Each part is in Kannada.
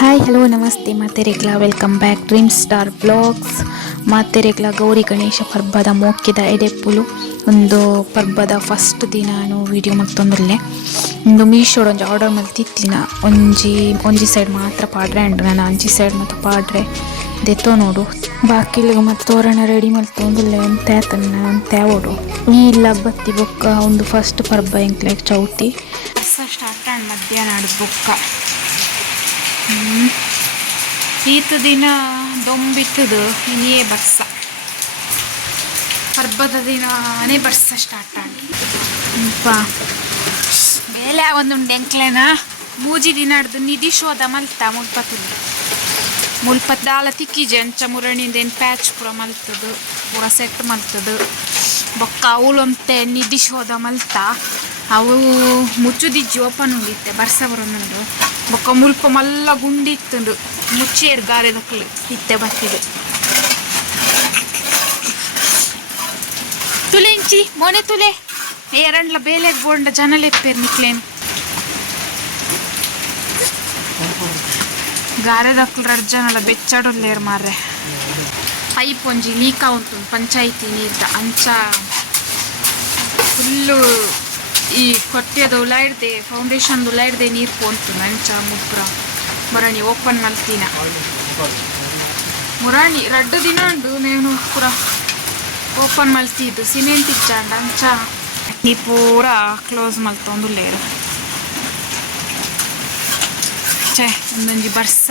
ಹಾಯ್ ಹಲೋ ನಮಸ್ತೆ ಮತ್ತೆ ರೇಗ್ಲಾ welcome back dream star blogs ಮತ್ತೆ ರೇಗ್ಲಾ ಗೌರಿ ಗಣೇಶ ಪರ್ಬದ ಮೋಕ್ಕಿದ ಎಡೆಪ್ಪುಲು ಒಂದು ಪರ್ಬದ ಫಸ್ಟ್ ದಿನ ನಾನು ವಿಡಿಯೋ ಮಲ್ತೊಂದುಲ್ಲೆ ಒಂದು ಮೀಶೋಡ್ ಒಂಜಿ ಆರ್ಡರ್ ಮಲ್ತಿತ್ತಿನ ಒಂಜಿ ಸೈಡ್ ಮಾತ್ರ ಪಾಡ್ರೆ ಅಂಡ್ ನಾನು ಅಂಚಿ ಸೈಡ್ ಮತ್ತು ಪಾಡ್ರೆ ದೆತ್ತೋ ನೋಡು ಬಾಕಿಲಿಗೆ ಮತ್ತು ತೋರಣ ರೆಡಿ ಮಲ್ತೊಂದುಲ್ಲೆ ಅಂತ ತೇವೋಡು ಈ ಇಲ್ಲ ಬತ್ತಿ ಬೊಕ್ಕ ಒಂದು ಫಸ್ಟ್ ಪರ್ಬ ಎಂಕ್ಲೆಗ್ ಚೌತಿ ಸ್ಟಾರ್ಟ್ ಆಂಡ್ ಮಧ್ಯಾಹ್ನ ಆಡ್ ಬೊಕ್ಕ ಈತ ದಿನ ದೊಂಬಿತ್ತದು ಇನ್ನೇ ಬರ್ಸ ಹಬ್ಬದ ದಿನನೇ ಬರ್ಸ ಸ್ಟಾರ್ಟ್ ಆಗಿ ಬೇಲೆ ಒಂದುಂಡು ಎಂಕ್ಲೆನ ಮೂಜಿ ದಿನ ಹಿಡ್ದು ನಿಧಿ ಶೋಧ ಮಲ್ತ ಮುಲ್ಪದ್ದಾಲ ತಿಕ್ಕಿಜೆ ಅಂಚ ಮುರಣಿಂದೇನು ಪ್ಯಾಚ್ ಪೂರ ಮಲ್ತದು ಪೂರ ಸೆಟ್ ಮಲ್ತದು ಬೊಕ್ಕ ಅವಳೊಂತೆ ನಿಧಿ ಶೋಧ ಮಲ್ತ ಅವು ಮುಚ್ಚುದಿಜ್ಜಿ ಓಪನ್ ಉಂಡಿತ್ತೆ ಬರ್ಸ ಬರೋದು ಬೊಕ್ಕ ಮುಲ್ಪ ಮಲ್ಲ ಗುಂಡಿ ಇತ್ತುಂಡು ಮುಚ್ಚೇರು ಗಾರೆ ದಕ್ಕಲು ಇತ್ತೆ ಬತ್ತಿದು ತುಲೆಂಚಿ ಮೊನೆ ತುಲೆ ಎರಡ್ಲ ಬೇಲೆಗ್ ಬೋಂಡ ಜನಲೆಪ್ಪೇರು ನಿಕ್ಲೇನು ಗಾರೆ ದಕ್ಕಲು ಅರ್ಜನಲ್ಲ ಬೆಚ್ಚಾಡೋಲ್ಲೇರು ಮಾರ್ರೆ ಪೈಪ್ ಒಂಜಿ ಲೀಕ್ ಉಂಟು ಪಂಚಾಯಿತಿ ನೀರ್ದ ಅಂಚ ಫುಲ್ಲು ಈ ಕೊಟ್ಟೆದ ಉಲಾಯ್ದೆ ಫೌಂಡೇಶನ್ ಉಲಾಯ್ದೆ ನೀರು ಪೋಂತು ಅಂಚ ಮುಬ್ರ ಮುರಾಣಿ ಓಪನ್ ಮಲ್ತಿನ ಮುರಾಣಿ 2 ದಿನ ಉಂಡು ನೇನು ಪೂರ ಓಪನ್ ಮಲ್ತಿದ್ದು ಸಿಮೆಂಟ್ ಇಚ್ಚಾಂಡ ಅಂಚ ನೀ ಪೂರ ಕ್ಲೋಸ್ ಮಲ್ತೊಂದುಲ್ಲೇರು ಛೇ ಒಂದೊಂಜಿ ಬರ್ಸ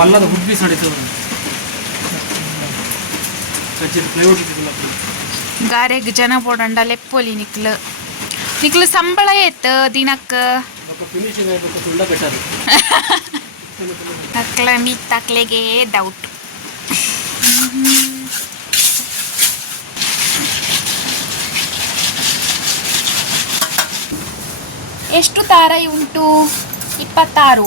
ಮಲ್ಲದ ಹುಬ್ಬಿ ಸಡಿತು ಗಾರೆಗ್ ಜನ ಪೋಡಂಡ ಲೆಪ್ಪೊಲಿ ನಿಕ್ಲು ಸಂಬಳ ಏತ್ ದಿನಕ್ಕ ತಕ್ಲ ಮೀ ತಕ್ಲೆಗೆ ಡೌಟ್ ಎಷ್ಟು ತಾರಾಯಿ ಉಂಟು 26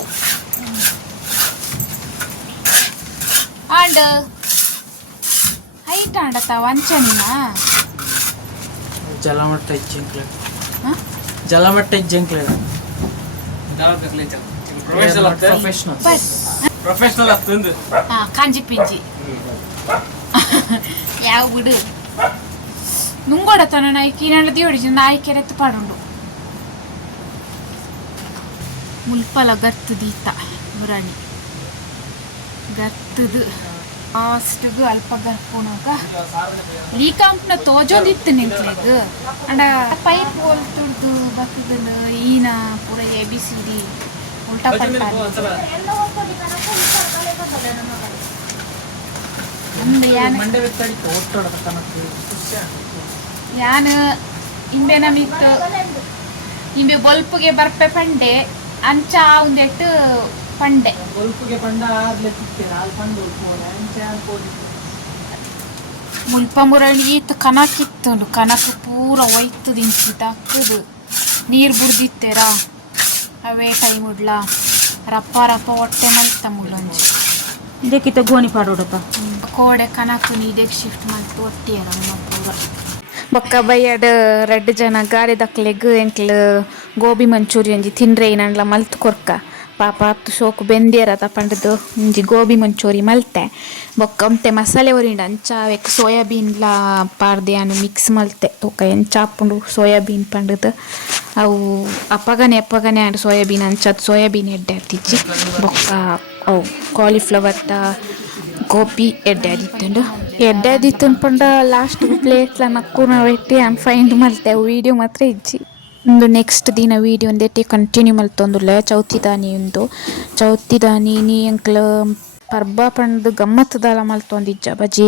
ಆಂಡ್ ಹೈಟ್ ಆಂಡತ್ತ ವಂಚನಿನ ಜಲಮಟ್ಟ ಇಜ್ಜಂಕ್ಲೆ ಜಲಮಟ್ಟ ಇಜ್ಜಂಕ್ಲೆ ಪ್ರೊಫೆಷನಲ್ ಅತ್ತಂದು ಕಾಂಜಿ ಪಿಂಜಿ ಯಾವ ಬಿಡು ನುಂಗೋಡತನ ನಾಯ್ಕಿ ನಡದಿ ಹೊಡಿಜಿ ನಾಯ್ಕೆರೆತ್ತು ಪಾಡುಂಡು ಮುಲ್ಪಲ ಗರ್ತು ದೀತ ಮುರಾಣಿ ಗರ್ತದು ಲಾಸ್ಟ್ಗು ಅಲ್ಪ ಗರ್ಪುಣಗ ಲೀಕಾಂಪ್ನ ತೋಜೊಂದಿತ್ತು ನಿಂತ್ಲೆಗ್ ಅಂಡ ಪೈಪ್ ಹೋಲ್ ತುಡ್ದು ಬತ್ತದಲು ಈನ ಪೂರ ABCD ಉಲ್ಟಾ ಪಲ್ಟಾ ಯಾನ್ ಇಂಬೆನ ಮಿತ್ತು ಇಂಬೆ ಬಲ್ಪ್ಗೆ ಬರ್ಪೆ ಪಂಡೆ ಅಂಚ ಒಂದೆಟ್ಟು ಪಂಡೆ ಬಲ್ಪ್ಗೆ ಪಂಡ ಆದ್ಲೆ ತಿಕ್ತೇನೆ ಆಲ್ ಪಂಡ ಮುಲ್ಪ ಮುರಳಿ ಈತ ಕನಕ್ ಇತ್ತುಂಡು ಕನಕ್ ಪೂರ ಒಯ್ತು ದಿಂಚಿತ ಅಕ್ಕದು ನೀರು ಬುಡ್ದಿತ್ತೇರ ಅವೇ ಟೈಮ್ ಉಡ್ಲ ರಪ್ಪ ರಪ್ಪ ಹೊಟ್ಟೆ ಮಲ್ತ ಮುಳ್ಳೊಂಜಿ ಇದಕ್ಕಿತ್ತ ಗೋಣಿ ಪಾಡೋಡಪ್ಪ ಕೋಡೆ ಕನಕು ಇದಕ್ಕೆ ಶಿಫ್ಟ್ ಮಾಡ್ತು ಒಟ್ಟಿಯರ ಪೂರ ಬೊಕ್ಕ ಬಯ್ಯಡ್ 2 ಜನ ಗಾರೆ ದಕ್ಲೆಗ್ ಎಂಕ್ಲು ಗೋಬಿ ಮಂಚೂರಿ ಒಂಜಿ ತಿನ್ರೆ ಏನಂಡ್ಲ ಮಲ್ತು ಕೊರ್ಕ ಪಾಪ ಅತ್ತು ಶೋಕು ಬೆಂದಿಯರ ತಪಂಡದು ಒಂಜಿ ಗೋಬಿ ಮಂಚೂರಿ ಮಲ್ತೆ ಬೊಕ್ಕ ಒಂತೆ ಮಸಾಲೆ ಒರಿಂಡ ಅಂಚ ಅವೆಕ್ ಸೋಯಾಬೀನ್ಲ ಪಾರ್ದೆ ಅನು ಮಿಕ್ಸ್ ಮಲ್ತೆ ತೂಕ ಎಂಚ ಹಾಪುಂಡು ಸೋಯಾಬೀನ್ ಪಂಡದು ಅವು ಅಪ್ಪಗನೆ ಆಂಡ್ ಸೋಯಾಬೀನ್ ಅಂಚದು ಸೋಯಾಬೀನ್ ಎಡ್ಡೆ ಹತ್ತಿಚ್ಚಿ ಬೊಕ್ಕ ಅವು ಕಾಲಿಫ್ಲವರ್ದ ಗೋಬಿ ಎಡ್ಡೆ ಆದಿತ್ತು ಪಂಡ ಲಾಸ್ಟ್ ಪ್ಲೇಟ್ಲ ನಕ್ಕೂನ ಬೆಟ್ಟಿ ಅನ್ ಫೈಂಡ್ ಮಲ್ತೆ ವೀಡಿಯೋ ಮಾತ್ರ ಇಜ್ಜಿ ಒಂದು ನೆಕ್ಸ್ಟ್ ದಿನ ವೀಡಿಯೋ ಒಂದೇಟಿ ಕಂಟಿನ್ಯೂ ಮಲ್ತೊಂದುಲ್ಲೆ ಚೌತಿ ದಾನಿ ನೀ ಅಂಕ್ಲ ಪರ್ಬ ಪಂಡ್ ಗಮ್ಮತ್ತದಲ ಮಲ್ತೊಂದಿಜ್ಜ ಬಜಿ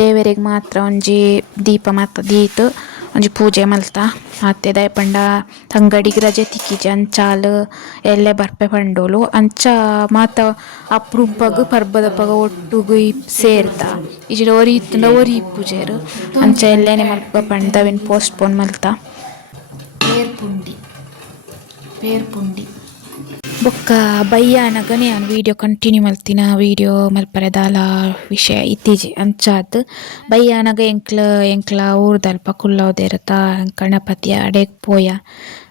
ದೇವರಿಗೆ ಮಾತ್ರ ಒಂಜಿ ದೀಪ ಮಾತ್ರ ದೀತು ಒಂಜಿ ಪೂಜೆ ಮಲ್ತ ಮತ್ತೆ ದಯ ಪಂಡ ಅಂಗಡಿಗೆ ರಜೆ ತಿಕ್ಕಿಜ ಅಂಚಾಲು ಎಲ್ಲೆ ಬರ್ಪೆ ಪಂಡೋಲು ಅಂಚ ಮಾತ ಅಪ್ರೂಪಗ್ ಪರ್ಬದ ಪಗ ಒಟ್ಟುಗು ಸೇರ್ತ ಇಜಿಡ ಒರಿ ಇತ್ತುಂಡ ಒರಿ ಪೂಜೆರು ಅಂಚ ಎಲ್ಲೇನೆ ಮಲ್ಪ ಪಂಡವೆನ್ ಪೋಸ್ಟ್ಪೋನ್ ಮಲ್ತ ಪೇರ್ ಪುಂಡಿ ಬೊಕ್ಕ ಬಯ್ಯಾನಗನೆ ನಾನು ವಿಡಿಯೋ ಕಂಟಿನ್ಯೂ ಮಲ್ತಿನ ವಿಡಿಯೋ ಮಲ್ಪರೆದಾಲ ವಿಷಯ ಇತ್ತೀಜೆ ಅಂಚಾದ್ ಬಯ್ಯಾನಗ ಎಂಕ್ಲ ಊರ್ದಲ್ಪ ಕುಲ್ಲೋದಿರತ ಗಣಪತಿಯ ಅಡೆಗ್ ಪೋಯ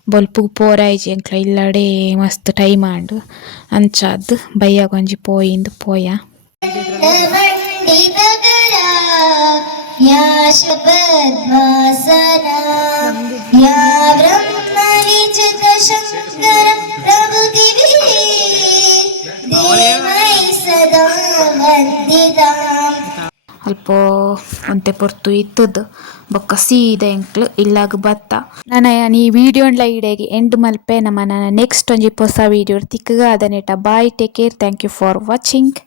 ಬೊಲ್ಪು ಪೋರಾಯ್ಜಿ ಎಂಕ್ಲ ಇಲ್ಲಡೆ ಮಸ್ತ್ ಟೈಮ್ ಆಂಡ್ ಅಂಚಾದ್ ಬಯ್ಯಾಗೊಂಜಿ ಪೋಯಿಂದು ಪೋಯ या शपद्मासना या ब्रह्मविजुतशङ्कर प्रभुदिवी देवै सदा वन्दिताम् ಅಲ್ಪ ಒಂತೆ ಪೊರ್ತು ಇತ್ತದ ಬೊಕ್ಕ ಸೀದ ಎಂಕ್ಲು ಇಲ್ಲಾಗ ಬತ್ತ ನಾನು ಈ ವಿಡಿಯೋನ್ಲ ಇಡೆಗೆ ಎಂಡ್ ಮಲ್ಪೆ ನಮ್ಮ ನೆಕ್ಸ್ಟ್ ಒಂಜಿ ಹೊಸ ವಿಡಿಯೋ ತಿಕ್ಕಗ ಅದನ್ನೇಟ bye take care thank you for watching.